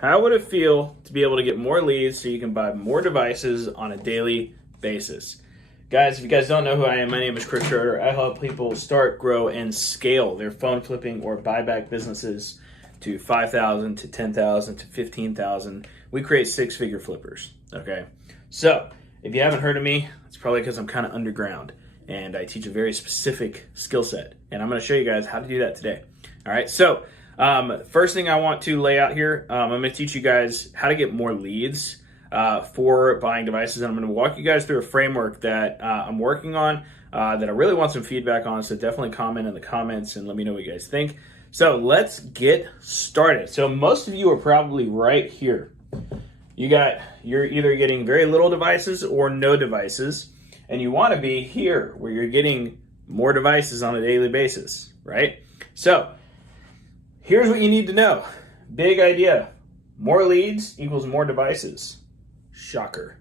How would it feel to be able to get more leads so you can buy more devices on a daily basis? Guys, if you guys don't know who I am, my name is Schroeder. I help people start, grow, and scale their phone flipping or buyback businesses to 5,000 to 10,000 to 15,000. We create six-figure flippers, okay? So if you haven't heard of me, it's probably because I'm kind of underground and I teach a very specific skill set. And I'm gonna show you guys how to do that today. All right, so first thing I want to lay out here, I'm going to teach you guys how to get more leads for buying devices. And I'm going to walk you guys through a framework that I'm working on that I really want some feedback on. So definitely comment in the comments and let me know what you guys think. So let's get started. So most of you are probably right here. You're either getting very little devices or no devices. And you want to be here where you're getting more devices on a daily basis, right? So here's what you need to know. Big idea. More leads equals more devices. Shocker.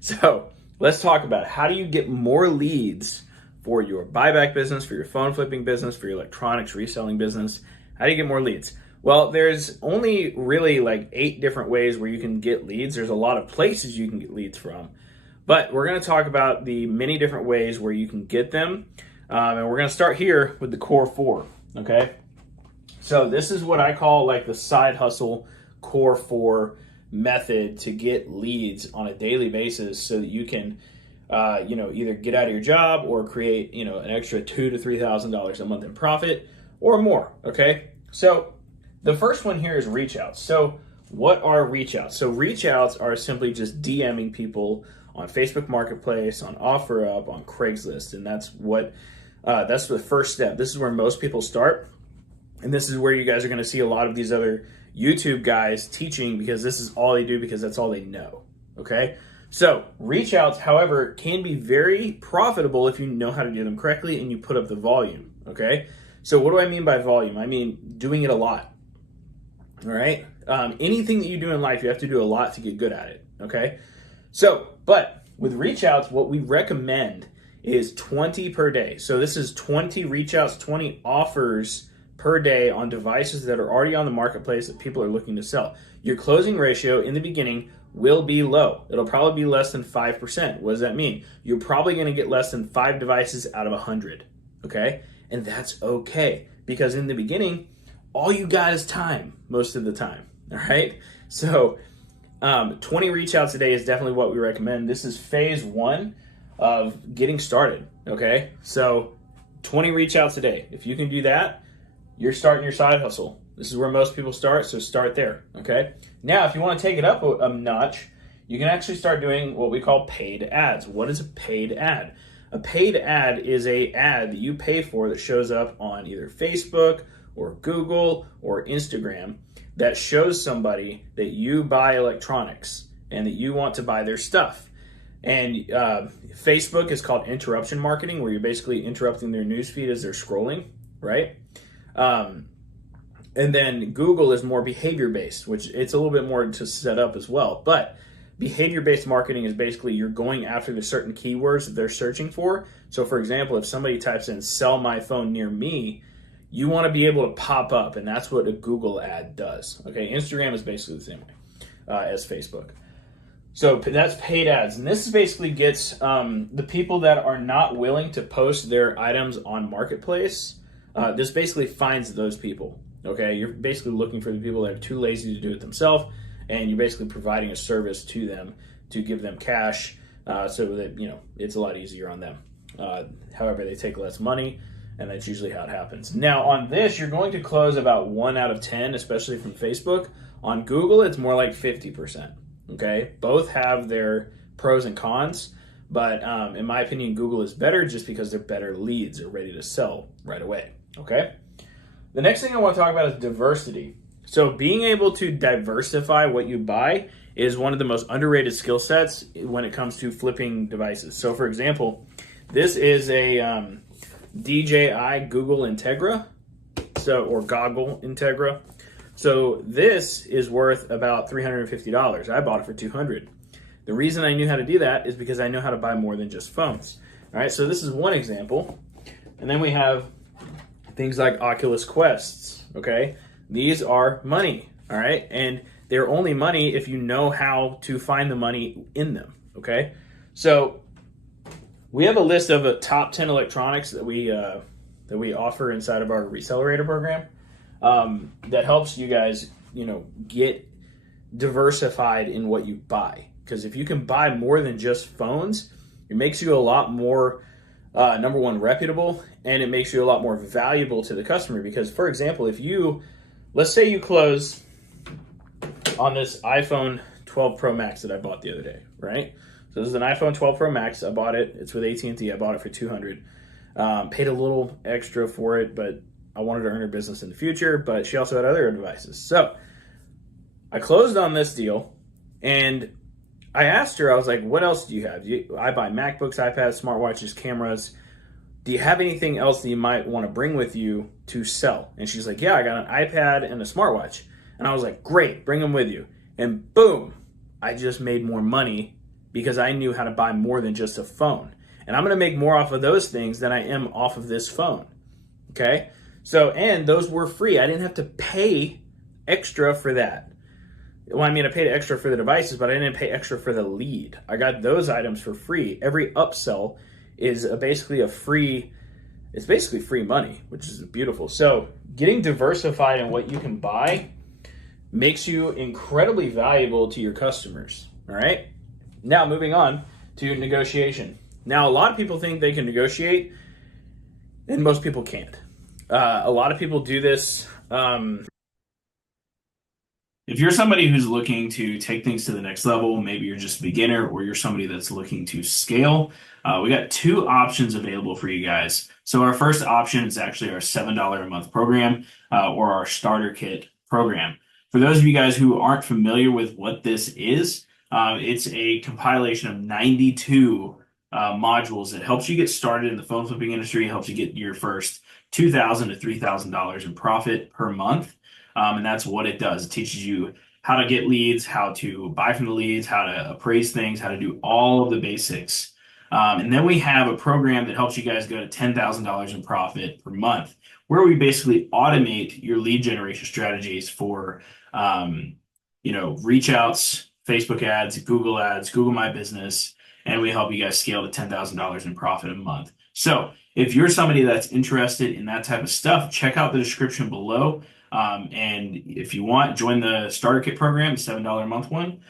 So let's talk about it. How do you get more leads for your buyback business, for your phone flipping business, for your electronics reselling business? How do you get more leads? Well, there's only really like 8 different ways where you can get leads. There's a lot of places you can get leads from. But we're going to talk about the many different ways where you can get them. And we're going to start here with the core 4, okay? So this is what I call like the side hustle core 4 method to get leads on a daily basis so that you can, either get out of your job or create, an extra $2,000 to $3,000 a month in profit or more. Okay. So the first one here is reach outs. So what are reach outs? So reach outs are simply just DMing people on Facebook Marketplace, on OfferUp, on Craigslist. And that's the first step. This is where most people start. And this is where you guys are going to see a lot of these other YouTube guys teaching because this is all they do because that's all they know, okay? So reach outs, however, can be very profitable if you know how to do them correctly and you put up the volume, okay? So what do I mean by volume? I mean doing it a lot, all right? Anything that you do in life, you have to do a lot to get good at it, okay? So, but with reach outs, what we recommend is 20 per day. So this is 20 reach outs, 20 offers per day on devices that are already on the marketplace that people are looking to sell. Your closing ratio in the beginning will be low. It'll probably be less than 5%. What does that mean? You're probably going to get less than 5 devices out of 100, okay? And that's okay because in the beginning, all you got is time most of the time, all right? So 20 reach outs a day is definitely what we recommend. This is phase 1 of getting started, okay? So 20 reach outs a day. If you can do that, you're starting your side hustle. This is where most people start, so start there, okay? Now, if you want to take it up a notch, you can actually start doing what we call paid ads. What is a paid ad? A paid ad is a ad that you pay for that shows up on either Facebook or Google or Instagram that shows somebody that you buy electronics and that you want to buy their stuff. And Facebook is called interruption marketing, where you're basically interrupting their newsfeed as they're scrolling, right? And then Google is more behavior-based, which it's a little bit more to set up as well. But behavior-based marketing is basically you're going after the certain keywords that they're searching for. So for example, if somebody types in sell my phone near me, you want to be able to pop up, and that's what a Google ad does. Okay, Instagram is basically the same way as Facebook. So that's paid ads. And this basically gets the people that are not willing to post their items on Marketplace. This basically finds those people, okay? You're basically looking for the people that are too lazy to do it themselves, and you're basically providing a service to them to give them cash so that, it's a lot easier on them. However, they take less money, and that's usually how it happens. Now, on this, you're going to close about 1 out of 10, especially from Facebook. On Google, it's more like 50%, okay? Both have their pros and cons, but in my opinion, Google is better just because they're better leads. They're ready to sell right away. Okay. The next thing I want to talk about is diversity. So being able to diversify what you buy is one of the most underrated skill sets when it comes to flipping devices. So for example, this is a DJI Google Integra, or Goggle Integra. So this is worth about $350. I bought it for $200. The reason I knew how to do that is because I know how to buy more than just phones. All right, so this is one example. And then we have things like Oculus Quests, okay? These are money. all right? And they're only money if you know how to find the money in them, okay? So we have a list of the top 10 electronics that we offer inside of our Recelerator program that helps you guys, get diversified in what you buy. Because if you can buy more than just phones, it makes you a lot more, number one, reputable, and it makes you a lot more valuable to the customer. Because, for example, let's say you close on this iPhone 12 Pro Max that I bought the other day, right? So this is an iPhone 12 Pro Max. I bought it. It's with AT&T. I bought it for $200. Paid a little extra for it, but I wanted to earn her business in the future. But she also had other devices. So I closed on this deal, and I asked her, I was like, what else do you have? I buy MacBooks, iPads, smartwatches, cameras. Do you have anything else that you might want to bring with you to sell? And she's like, yeah, I got an iPad and a smartwatch. And I was like, great, bring them with you. And boom, I just made more money because I knew how to buy more than just a phone. And I'm going to make more off of those things than I am off of this phone. Okay? So, and those were free. I didn't have to pay extra for that. Well, I mean, I paid extra for the devices, but I didn't pay extra for the lead. I got those items for free. Every upsell is basically free money, which is beautiful. So getting diversified in what you can buy makes you incredibly valuable to your customers. All right. Now moving on to negotiation. Now, a lot of people think they can negotiate, and most people can't. A lot of people do this. If you're somebody who's looking to take things to the next level, maybe you're just a beginner or you're somebody that's looking to scale, we got two options available for you guys. So our first option is actually our $7 a month program or our starter kit program. For those of you guys who aren't familiar with what this is, it's a compilation of 92 modules that helps you get started in the phone flipping industry, helps you get your first $2,000 to $3,000 in profit per month. And that's what it does. It teaches you how to get leads, how to buy from the leads, how to appraise things, how to do all of the basics. And then we have a program that helps you guys go to $10,000 in profit per month, where we basically automate your lead generation strategies for, reach outs, Facebook ads, Google My Business, and we help you guys scale to $10,000 in profit a month. So if you're somebody that's interested in that type of stuff, check out the description below. And if you want, join the starter kit program, the $7 a month one.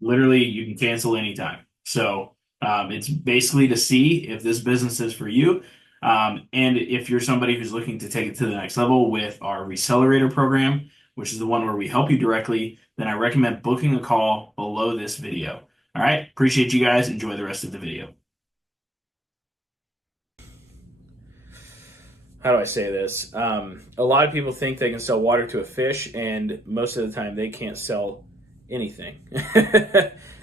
Literally, you can cancel anytime. So it's basically to see if this business is for you. And if you're somebody who's looking to take it to the next level with our Recelerator program, which is the one where we help you directly, then I recommend booking a call below this video. All right. Appreciate you guys. Enjoy the rest of the video. How do I say this? A lot of people think they can sell water to a fish, and most of the time they can't sell anything.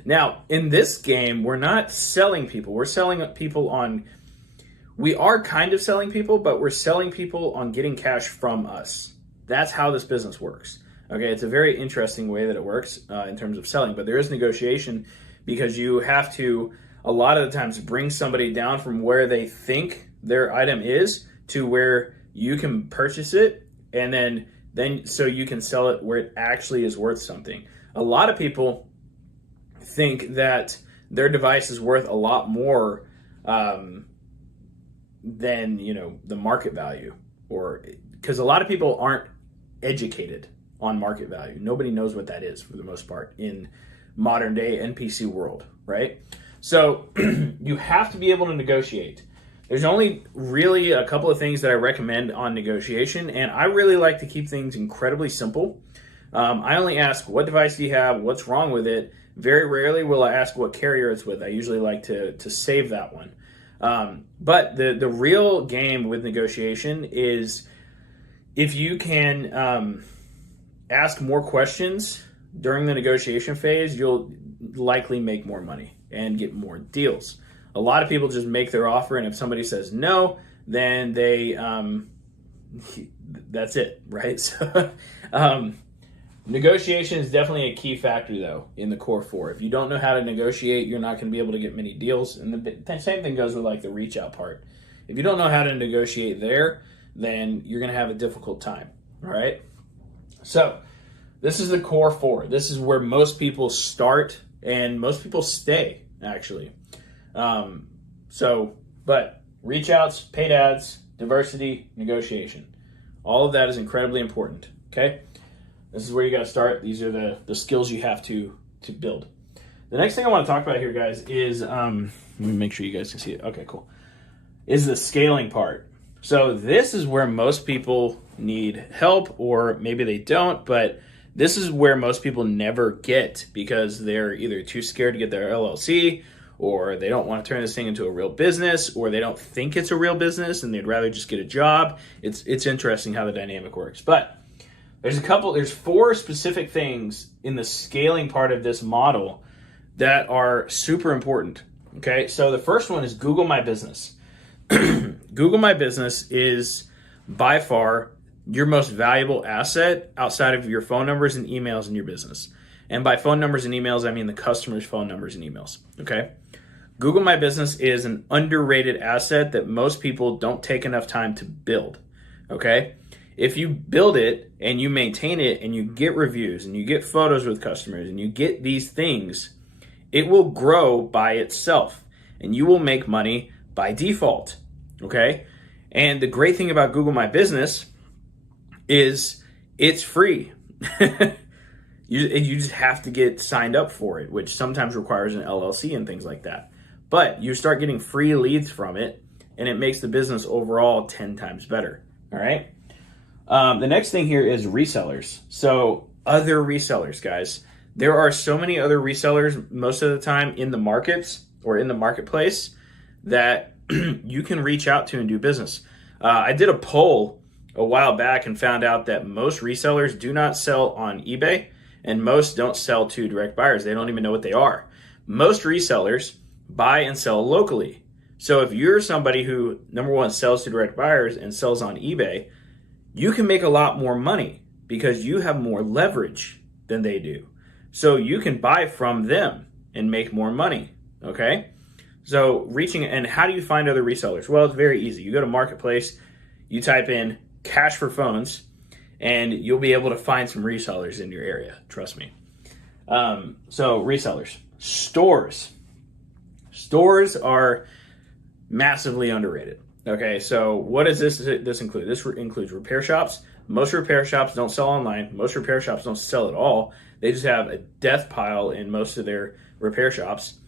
Now, in this game, we're not selling people. We're selling people on... We are kind of selling people, but we're selling people on getting cash from us. That's how this business works. Okay, it's a very interesting way that it works in terms of selling, but there is negotiation because you have to, a lot of the times, bring somebody down from where they think their item is to where you can purchase it, and then so you can sell it where it actually is worth something. A lot of people think that their device is worth a lot more than the market value, or because a lot of people aren't educated on market value. Nobody knows what that is for the most part in modern day NPC world, right? So you have to be able to negotiate. There's only really a couple of things that I recommend on negotiation, and I really like to keep things incredibly simple. I only ask, what device do you have? What's wrong with it? Very rarely will I ask what carrier it's with. I usually like to save that one. But the real game with negotiation is if you can ask more questions during the negotiation phase, you'll likely make more money and get more deals. A lot of people just make their offer, and if somebody says no, then they that's it, right? So negotiation is definitely a key factor, though, in the core four. If you don't know how to negotiate, you're not going to be able to get many deals. And the same thing goes with like the reach out part. If you don't know how to negotiate there, then you're going to have a difficult time, all right? So This is the core four. This is where most people start and most people stay, actually. But reach outs, paid ads, diversity, negotiation. All of that is incredibly important, okay? This is where you got to start. These are the skills you have to build. The next thing I want to talk about here, guys, is, let me make sure you guys can see it. Okay, cool. Is the scaling part. So this is where most people need help, or maybe they don't, but this is where most people never get because they're either too scared to get their LLC, or they don't want to turn this thing into a real business, or they don't think it's a real business and they'd rather just get a job. It's interesting how the dynamic works. But there's four specific things in the scaling part of this model that are super important. Okay, so the first one is Google My Business. Google My Business is by far your most valuable asset outside of your phone numbers and emails in your business. And by phone numbers and emails, I mean the customer's phone numbers and emails. Okay. Google My Business is an underrated asset that most people don't take enough time to build. Okay. If you build it and you maintain it and you get reviews and you get photos with customers and you get these things, it will grow by itself and you will make money by default. Okay. And the great thing about Google My Business is it's free. You just have to get signed up for it, which sometimes requires an LLC and things like that. But you start getting free leads from it, and it makes the business overall 10 times better. All right. The next thing here is resellers. So other resellers, guys. There are so many other resellers most of the time in the markets or in the marketplace that you can reach out to and do business. I did a poll a while back and found out that most resellers do not sell on eBay and most don't sell to direct buyers. They don't even know what they are. Most resellers buy and sell locally. So if you're somebody who, number one, sells to direct buyers and sells on eBay, you can make a lot more money because you have more leverage than they do. So you can buy from them and make more money, okay? So and how do you find other resellers? Well, it's very easy. You go to Marketplace, you type in cash for phones, and you'll be able to find some resellers in your area. Trust me. So resellers. Stores are massively underrated. Okay, so what does this include? This includes repair shops. Most repair shops don't sell online. Most repair shops don't sell at all. They just have a death pile in most of their repair shops,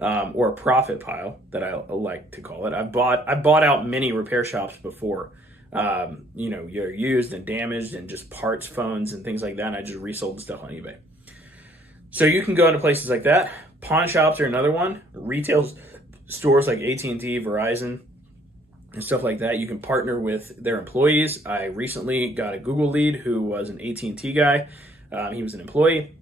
or a profit pile that I like to call it. I bought out many repair shops before. You're used and damaged and just parts, phones, and things like that. And I just resold the stuff on eBay. So you can go into places like that. Pawn shops are another one. Retail stores like AT&T, Verizon, and stuff like that. You can partner with their employees. I recently got a Google lead who was an AT&T guy. He was an employee.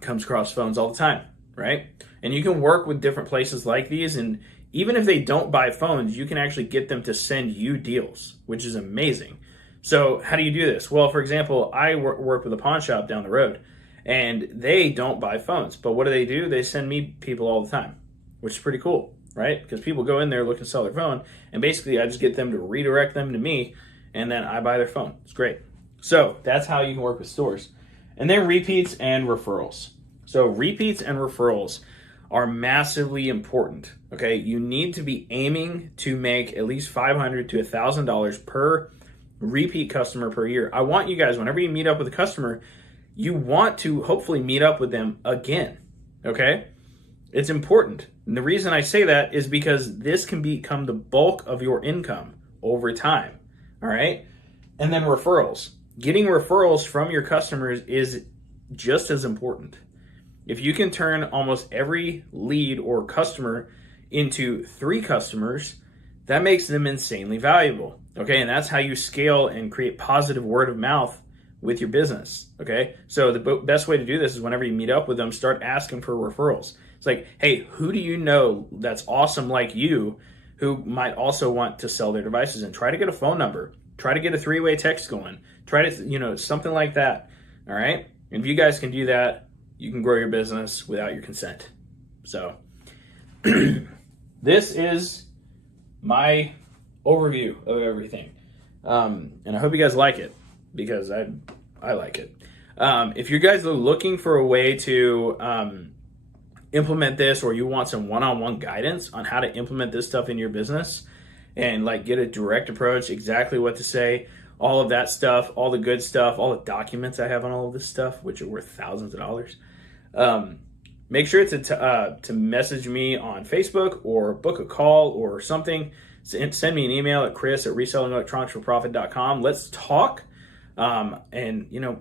Comes across phones all the time, right? And you can work with different places like these, and even if they don't buy phones, you can actually get them to send you deals, which is amazing. So how do you do this? Well, for example, I work with a pawn shop down the road, and they don't buy phones. But what do? They send me people all the time, which is pretty cool, right? Because people go in there looking to sell their phone, and basically I just get them to redirect them to me, and then I buy their phone. It's great. So that's how you can work with stores. And then repeats and referrals. So repeats and referrals are massively important. Okay, you need to be aiming to make at least $500 to $1,000 per repeat customer per year. I want you guys, whenever you meet up with a customer, you want to hopefully meet up with them again. Okay, it's important. And the reason I say that is because this can become the bulk of your income over time. All right, and then referrals. Getting referrals from your customers is just as important. If you can turn almost every lead or customer into 3 customers, that makes them insanely valuable. Okay, and that's how you scale and create positive word of mouth with your business. Okay, so the best way to do this is whenever you meet up with them, start asking for referrals. It's like, hey, who do you know that's awesome like you who might also want to sell their devices? And try to get a phone number. Try to get a 3-way text going. Try to, something like that. All right, and if you guys can do that, you can grow your business without your consent. So this is my overview of everything. And I hope you guys like it because I like it. If you guys are looking for a way to implement this, or you want some one-on-one guidance on how to implement this stuff in your business and like get a direct approach, exactly what to say, all of that stuff, all the good stuff, all the documents I have on all of this stuff, which are worth thousands of dollars, make sure to message me on Facebook or book a call or something. Send me an email at chris@resellingelectronicsforprofit.com. Let's talk. And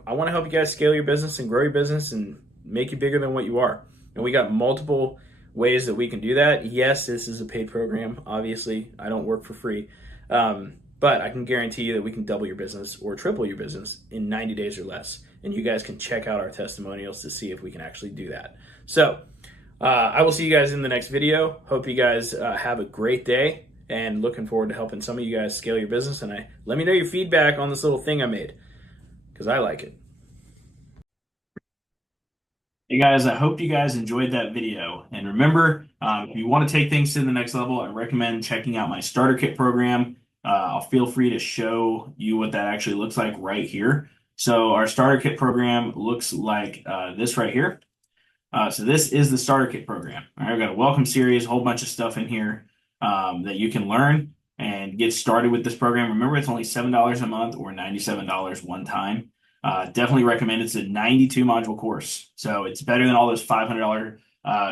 I want to help you guys scale your business and grow your business and make you bigger than what you are. And we got multiple ways that we can do that. Yes, this is a paid program. Obviously, I don't work for free. But I can guarantee you that we can double your business or triple your business in 90 days or less. And you guys can check out our testimonials to see if we can actually do that. So I will see you guys in the next video. Hope you guys have a great day, and looking forward to helping some of you guys scale your business. And let me know your feedback on this little thing I made, because I like it. Hey guys, I hope you guys enjoyed that video. And remember, if you want to take things to the next level, I recommend checking out my starter kit program. I'll feel free to show you what that actually looks like right here. So our starter kit program looks like this right here. So this is the starter kit program. All right, I've got a welcome series, a whole bunch of stuff in here that you can learn and get started with this program. Remember, it's only $7 a month or $97 one time. Definitely recommend. It's a 92 module course. So it's better than all those $500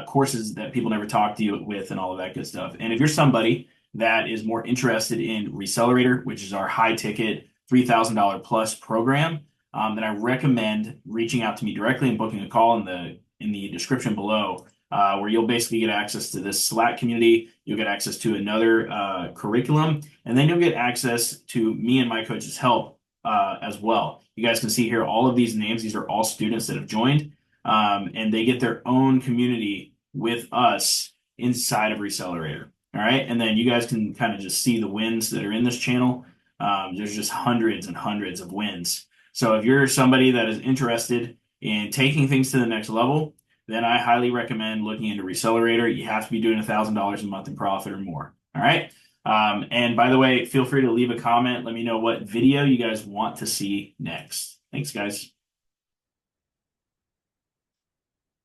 courses that people never talk to you with and all of that good stuff. And if you're somebody that is more interested in Recelerator, which is our high ticket $3,000 plus program, then I recommend reaching out to me directly and booking a call in the description below, where you'll basically get access to this Slack community. You'll get access to another curriculum, and then you'll get access to me and my coach's help as well. You guys can see here all of these names. These are all students that have joined, and they get their own community with us inside of Recelerator. All right, and then you guys can kind of just see the wins that are in this channel. There's just hundreds and hundreds of wins. So if you're somebody that is interested in taking things to the next level, then I highly recommend looking into Recelerator. You have to be doing $1,000 a month in profit or more. All right. And by the way, feel free to leave a comment. Let me know what video you guys want to see next. Thanks, guys.